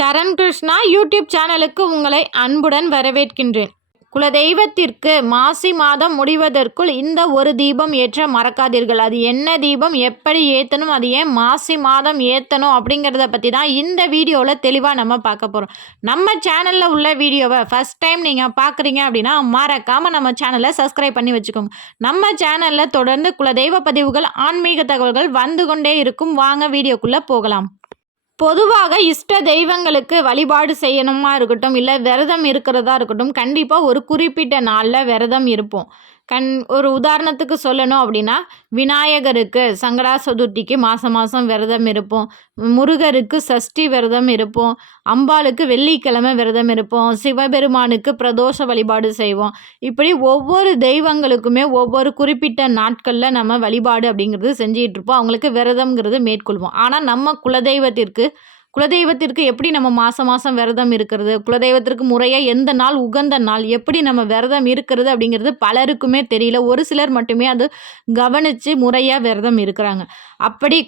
சரண் Krishna YouTube சேனலுக்கு உங்களை அன்புடன் வரவேற்கின்றேன். குலதெய்வத்திற்கு மாசி மாதம் முடிவதற்குள் இந்த ஒரு தீபம் ஏற்ற மறக்காதீர்கள். அது என்ன தீபம், எப்படி ஏற்றணும், அது ஏன் மாசி மாதம் ஏற்றணும் அப்படிங்கிறத பற்றி தான் இந்த வீடியோவில் தெளிவாக நம்ம பார்க்க போகிறோம். நம்ம சேனலில் உள்ள வீடியோவை ஃபஸ்ட் டைம் நீங்கள் பார்க்குறீங்க அப்படின்னா மறக்காமல் நம்ம சேனலை சப்ஸ்கிரைப் பண்ணி வச்சுக்கோங்க. நம்ம சேனலில் தொடர்ந்து குலதெய்வ பதிவுகள், ஆன்மீக தகவல்கள் வந்து கொண்டே இருக்கும். வாங்க வீடியோக்குள்ளே போகலாம். பொதுவாக இஷ்ட தெய்வங்களுக்கு வழிபாடு செய்யணுமா இருக்கட்டும், இல்லை விரதம் இருக்கிறதா இருக்கட்டும், கண்டிப்பாக ஒரு குறிப்பிட்ட நாளில் விரதம் இருப்போம். ஒரு உதாரணத்துக்கு சொல்லணும் அப்படின்னா, விநாயகருக்கு சங்கடா சதுர்த்திக்கு மாதம் மாதம் விரதம் இருப்போம். முருகருக்கு சஷ்டி விரதம் இருப்போம். அம்பாளுக்கு வெள்ளிக்கிழமை விரதம் இருப்போம். சிவபெருமானுக்கு பிரதோஷ வழிபாடு செய்வோம். இப்படி ஒவ்வொரு தெய்வங்களுக்குமே ஒவ்வொரு குறிப்பிட்ட நாட்களில் நம்ம வழிபாடு அப்படிங்கிறது செஞ்சிகிட்டு இருப்போம். அவங்களுக்கு விரதம்ங்கிறது மேற்கொள்வோம். ஆனால் நம்ம குலதெய்வத்திற்கு எப்படி நம்ம மாதம் விரதம் இருக்கிறது, குலதெய்வத்திற்கு முறையாக எந்த நாள் உகந்த நாள், எப்படி நம்ம விரதம் இருக்கிறது அப்படிங்கிறது பலருக்குமே தெரியல. ஒரு சிலர் மட்டுமே அது கவனித்து முறையாக விரதம் இருக்கிறாங்க. அப்படி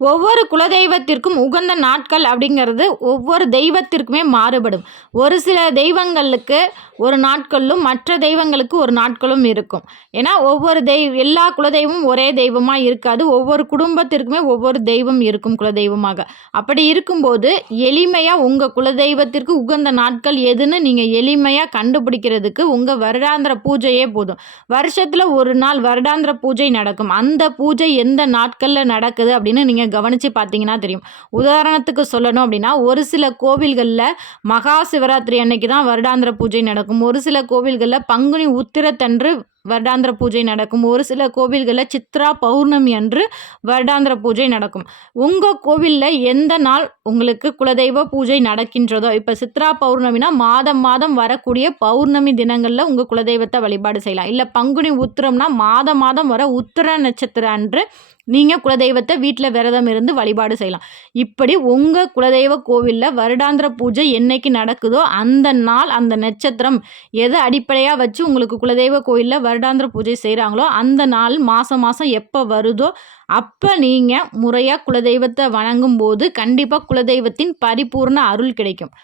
ஒவ்வொரு குலதெய்வத்திற்கும் உகந்த நாட்கள் அப்படிங்கிறது ஒவ்வொரு தெய்வத்திற்குமே மாறுபடும். ஒரு சில தெய்வங்களுக்கு ஒரு நாட்களும் மற்ற தெய்வங்களுக்கு ஒரு நாட்களும் இருக்கும். ஏன்னா ஒவ்வொரு எல்லா குலதெய்வமும் ஒரே தெய்வமாக இருக்காது. ஒவ்வொரு குடும்பத்திற்குமே ஒவ்வொரு தெய்வம் இருக்கும் குலதெய்வமாக. அப்படி இருக்கும்போது எளிமையாக உங்கள் குலதெய்வத்திற்கு உகந்த நாட்கள் எதுன்னு நீங்கள் எளிமையாக கண்டுபிடிக்கிறதுக்கு உங்கள் வருடாந்திர பூஜையே போதும். வருஷத்தில் ஒரு நாள் வருடாந்திர பூஜை நடக்கும். அந்த பூஜை எந்த நாட்களில் நடக்குது அப்படின்னு நீங்கள் கவனித்து பார்த்தீங்கன்னா தெரியும். உதாரணத்துக்கு சொல்லணும் அப்படின்னா, ஒரு சில கோவில்களில் மகா சிவராத்திரி அன்னைக்கு தான் வருடாந்திர பூஜை நடக்கும். ஒரு சில கோவில்களில் பங்குனி உத்திரத்தன்று வருடாந்திர பூஜை நடக்கும். ஒரு சில கோவில்களில் சித்ரா பௌர்ணமி அன்று வருடாந்திர பூஜை நடக்கும். உங்கள் கோவிலில் எந்த நாள் உங்களுக்கு குலதெய்வ பூஜை நடக்கின்றதோ, இப்போ சித்ரா பௌர்ணமினா மாதம் மாதம் வரக்கூடிய பௌர்ணமி தினங்களில் உங்கள் குலதெய்வத்தை வழிபாடு செய்யலாம். இல்லை பங்குனி உத்திரம்னா மாதம் வர உத்திர நட்சத்திர அன்று நீங்கள் குலதெய்வத்தை வீட்டில் விரதம் இருந்து வழிபாடு செய்யலாம். இப்படி உங்கள் குலதெய்வ கோவிலில் வருடாந்திர பூஜை என்னைக்கு நடக்குதோ அந்த நாள், அந்த நட்சத்திரம் எதை அடிப்படையாக வச்சு உங்களுக்கு குலதெய்வ கோவிலில் வருடாந்திர பூஜை செய்கிறாங்களோ அந்த நாள் மாதம் எப்போ வருதோ அப்போ நீங்கள் முறையாக குலதெய்வத்தை வணங்கும் போது கண்டிப்பாக குலதெய்வத்தின் பரிபூர்ண அருள் கிடைக்கும்.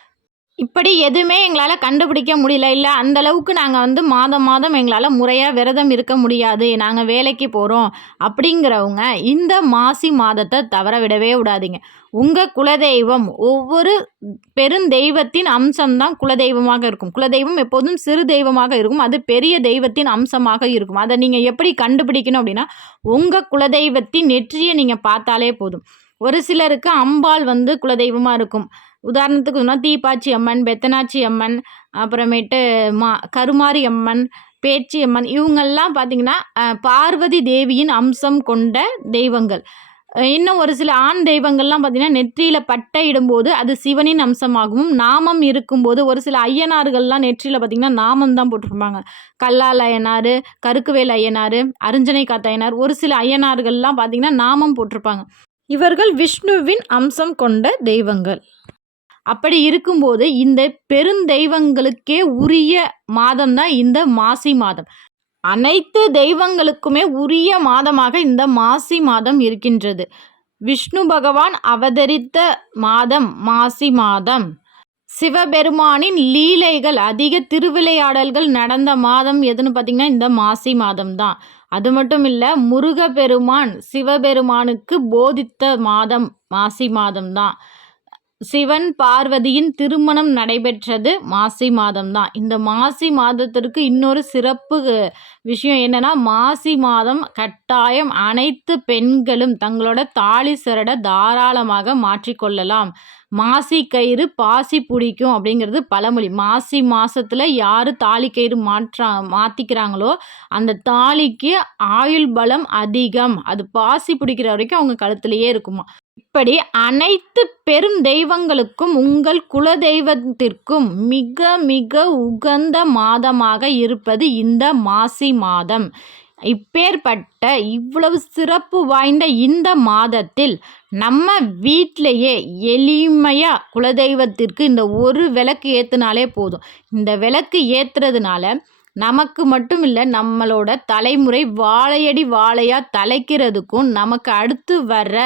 இப்படி எதுவுமே எங்களால் கண்டுபிடிக்க முடியல, இல்லை அந்தளவுக்கு நாங்கள் மாதம் எங்களால் முறையாக விரதம் இருக்க முடியாது, நாங்கள் வேலைக்கு போகிறோம் அப்படிங்கிறவங்க இந்த மாசி மாதத்தை தவற விடவே விடாதீங்க. உங்கள் குலதெய்வம் ஒவ்வொரு பெருந்தெய்வத்தின் அம்சம்தான் குலதெய்வமாக இருக்கும். குலதெய்வம் எப்போதும் சிறு தெய்வமாக இருக்கும், அது பெரிய தெய்வத்தின் அம்சமாக இருக்கும். அதை நீங்கள் எப்படி கண்டுபிடிக்கணும் அப்படின்னா, உங்கள் குலதெய்வத்தின் நெற்றியை நீங்கள் பார்த்தாலே போதும். ஒரு சிலருக்கு அம்பாள் குலதெய்வமாக இருக்கும். உதாரணத்துக்கு சொன்னால் தீப்பாச்சி அம்மன், பெத்தனாச்சி அம்மன், அப்புறமேட்டு கருமாரி அம்மன், பேச்சி அம்மன், இவங்கெல்லாம் பார்த்திங்கன்னா பார்வதி தேவியின் அம்சம் கொண்ட தெய்வங்கள். இன்னும் ஒரு சில ஆண் தெய்வங்கள்லாம் பார்த்திங்கன்னா நெற்றியில் பட்டை இடும்போது அது சிவனின் அம்சமாகவும், நாமம் இருக்கும்போது ஒரு சில ஐயனார்கள்லாம் நெற்றியில் பார்த்திங்கன்னா நாமம் தான் போட்டிருப்பாங்க. கல்லால் ஐயனார், கருக்குவேல் ஐயனார், அரிஞ்சனை காத்த ஐயனார், ஒரு சில ஐயனார்கள்லாம் பார்த்திங்கன்னா நாமம் போட்டிருப்பாங்க. இவர்கள் விஷ்ணுவின் அம்சம் கொண்ட தெய்வங்கள். அப்படி இருக்கும்போது இந்த பெருந்தெய்வங்களுக்கே உரிய மாதம் தான் இந்த மாசி மாதம். அனைத்து தெய்வங்களுக்குமே உரிய மாதமாக இந்த மாசி மாதம் இருக்கின்றது. விஷ்ணு பகவான் அவதரித்த மாதம் மாசி மாதம். சிவபெருமானின் லீலைகள், அதிக திருவிளையாடல்கள் நடந்த மாதம் எதுன்னு பார்த்திங்கன்னா இந்த மாசி மாதம் தான். அது மட்டும் இல்லை, முருகப்பெருமான் சிவபெருமானுக்கு போதித்த மாதம் மாசி மாதம் தான். சிவன் பார்வதியின் திருமணம் நடைபெற்றது மாசி மாதம்தான். இந்த மாசி மாதத்திற்கு இன்னொரு சிறப்பு விஷயம் என்னன்னா, மாசி மாதம் கட்டாயம் அனைத்து பெண்களும் தங்களோட தாலி சரட தாராளமாக மாற்றிக்கொள்ளலாம். மாசி கயிறு பாசி பிடிக்கும் அப்படிங்கிறது பழமொழி. மாசி மாதத்தில் யார் தாலி கயிறு மாற்றிக்கிறாங்களோ அந்த தாலிக்கு ஆயுள் பலம் அதிகம், அது பாசி பிடிக்கிற வரைக்கும் அவங்க கழுத்துலேயே இருக்குமா. இப்படி அனைத்து பெரும் தெய்வங்களுக்கும் உங்கள் குலதெய்வத்திற்கும் மிக மிக உகந்த மாதமாக இருப்பது இந்த மாசி மாதம். இப்பேற்பட்ட இவ்வளவு சிறப்பு வாய்ந்த இந்த மாதத்தில் நம்ம வீட்டிலையே எளிமையாக குலதெய்வத்திற்கு இந்த ஒரு விளக்கு ஏற்றினாலே போதும். இந்த விளக்கு ஏற்றுறதுனால நமக்கு மட்டும் இல்லை, நம்மளோட தலைமுறை வாழையடி வாழையாக தலைக்கிறதுக்கும், நமக்கு அடுத்து வர்ற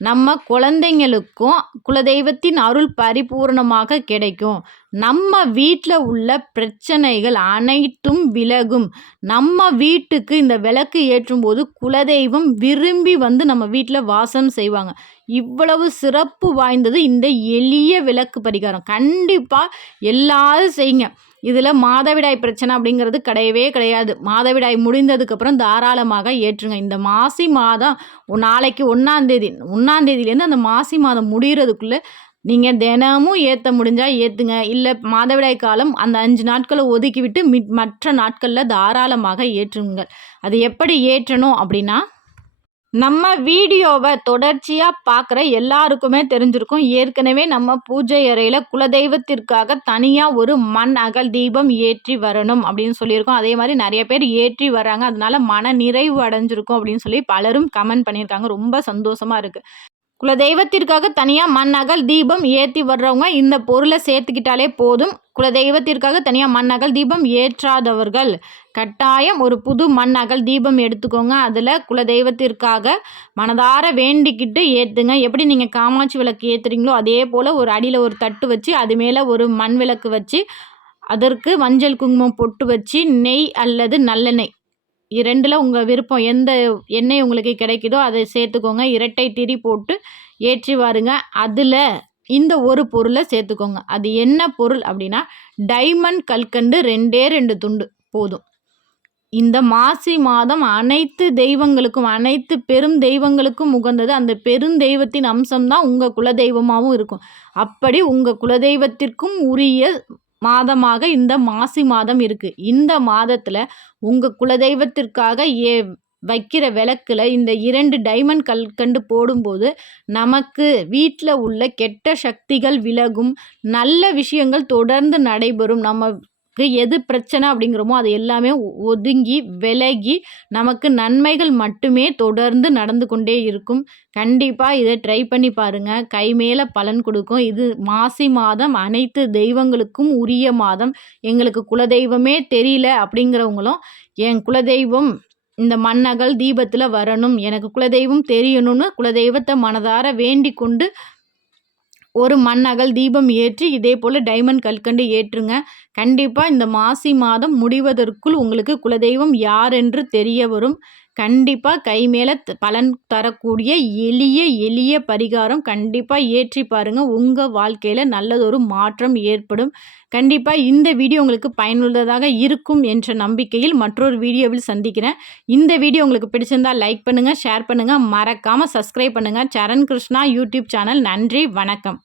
நம்ம குழந்தைங்களுக்கும் குலதெய்வத்தின் அருள் பரிபூர்ணமாக கிடைக்கும். நம்ம வீட்டில் உள்ள பிரச்சனைகள் அனைத்தும் விலகும். நம்ம வீட்டுக்கு இந்த விளக்கு ஏற்றும்போது குலதெய்வம் விரும்பி வந்து நம்ம வீட்டில் வாசம் செய்வாங்க. இவ்வளவு சிறப்பு வாய்ந்தது இந்த எளிய விளக்கு பரிகாரம். கண்டிப்பாக எல்லாரும் செய்யுங்க. இதில் மாதவிடாய் பிரச்சனை அப்படிங்கிறது கிடையவே கிடையாது. மாதவிடாய் முடிந்ததுக்கப்புறம் தாராளமாக ஏற்றுங்க. இந்த மாசி மாதம் நாளைக்கு 1ஆந்தேதியிலேருந்து அந்த மாசி மாதம் முடிகிறதுக்குள்ளே நீங்கள் தினமும் ஏற்ற முடிஞ்சால் ஏற்றுங்க. இல்லை மாதவிடாய் காலம் அந்த 5 நாட்களை ஒதுக்கிவிட்டு மற்ற நாட்களில் தாராளமாக ஏற்றுங்கள். அது எப்படி ஏற்றணும் அப்படின்னா, நம்ம வீடியோவை தொடர்ச்சியாக பார்க்குற எல்லாருக்குமே தெரிஞ்சிருக்கும். ஏற்கனவே நம்ம பூஜை அறையில் குலதெய்வத்திற்காக தனியாக ஒரு மண் அகல் தீபம் ஏற்றி வரணும் அப்படின்னு சொல்லியிருக்கோம். அதே மாதிரி நிறைய பேர் ஏற்றி வராங்க. அதனால மன நிறைவு அடைஞ்சிருக்கும் அப்படின்னு சொல்லி பலரும் கமெண்ட் பண்ணியிருக்காங்க. ரொம்ப சந்தோஷமாக இருக்குது. குலதெய்வத்திற்காக தனியாக மண் அகல் தீபம் ஏற்றி வர்றவங்க இந்த பொருளை சேர்த்துக்கிட்டாலே போதும். குலதெய்வத்திற்காக தனியாக மண் அகல் தீபம் ஏற்றாதவர்கள் கட்டாயம் ஒரு புது மண் அகல் தீபம் எடுத்துக்கோங்க. அதில் குலதெய்வத்திற்காக மனதார வேண்டிக்கிட்டு ஏற்றுங்க. எப்படி நீங்கள் காமாட்சி விளக்கு ஏற்றுறீங்களோ அதே போல் ஒரு அடியில் ஒரு தட்டு வச்சு அது மேலே ஒரு மண் விளக்கு வச்சு அதற்கு மஞ்சள் குங்குமம் பொட்டு வச்சு நெய் அல்லது நல்லெண்ணெய் 2ல் உங்கள் விருப்பம் எந்த எண்ணெய் உங்களுக்கு கிடைக்குதோ அதை சேர்த்துக்கோங்க. இரட்டை திரி போட்டு ஏற்றி வாருங்க. அதில் இந்த ஒரு பொருளை சேர்த்துக்கோங்க. அது என்ன பொருள் அப்படின்னா, டைமண்ட் கல்கண்டு 2 துண்டு போதும். இந்த மாசி மாதம் அனைத்து தெய்வங்களுக்கும் அனைத்து பெரும் தெய்வங்களுக்கும் உகந்தது. அந்த பெருந்தெய்வத்தின் அம்சம்தான் உங்கள் குலதெய்வமாகவும் இருக்கும். அப்படி உங்கள் குலதெய்வத்திற்கும் உரிய மாதமாக இந்த மாசி மாதம் இருக்குது. இந்த மாதத்தில் உங்கள் குலதெய்வத்திற்காக வைக்கிற விளக்கில் இந்த 2 டைமண்ட் கல்கண்டு போடும்போது நமக்கு வீட்டில் உள்ள கெட்ட சக்திகள் விலகும். நல்ல விஷயங்கள் தொடர்ந்து நடைபெறும். நமக்கு எது பிரச்சனை அப்படிங்கிறோமோ அது எல்லாமே ஒதுங்கி விலகி நமக்கு நன்மைகள் மட்டுமே தொடர்ந்து நடந்து கொண்டே இருக்கும். கண்டிப்பாக இதை ட்ரை பண்ணி பாருங்கள். கை மேலே பலன் கொடுக்கும். இது மாசி மாதம் அனைத்து தெய்வங்களுக்கும் உரிய மாதம். எங்களுக்கு குலதெய்வமே தெரியல அப்படிங்கிறவங்களும் என் குலதெய்வம் இந்த மண்ணகல் தீபத்தில் வரணும், எனக்கு குலதெய்வம் தெரியணும்னு குலதெய்வத்தை மனதார வேண்டி கொண்டு ஒரு மண் அகல் தீபம் ஏற்றி இதே போல் டைமண்ட் கல்கண்டு ஏற்றுங்க. கண்டிப்பாக இந்த மாசி மாதம் முடிவதற்குள் உங்களுக்கு குலதெய்வம் யார் என்று தெரிய வரும். கண்டிப்பாக கை மேலே பலன் தரக்கூடிய எளிய பரிகாரம். கண்டிப்பாக ஏற்றி பாருங்கள். உங்கள் வாழ்க்கையில் நல்லதொரு மாற்றம் ஏற்படும். கண்டிப்பாக இந்த வீடியோ உங்களுக்கு பயனுள்ளதாக இருக்கும் என்ற நம்பிக்கையில் மற்றொரு வீடியோவில் சந்திக்கிறேன். இந்த வீடியோ உங்களுக்கு பிடிச்சிருந்தால் லைக் பண்ணுங்கள், ஷேர் பண்ணுங்கள், மறக்காமல் சப்ஸ்கிரைப் பண்ணுங்கள். சரண் கிருஷ்ணா யூடியூப் சேனல். நன்றி, வணக்கம்.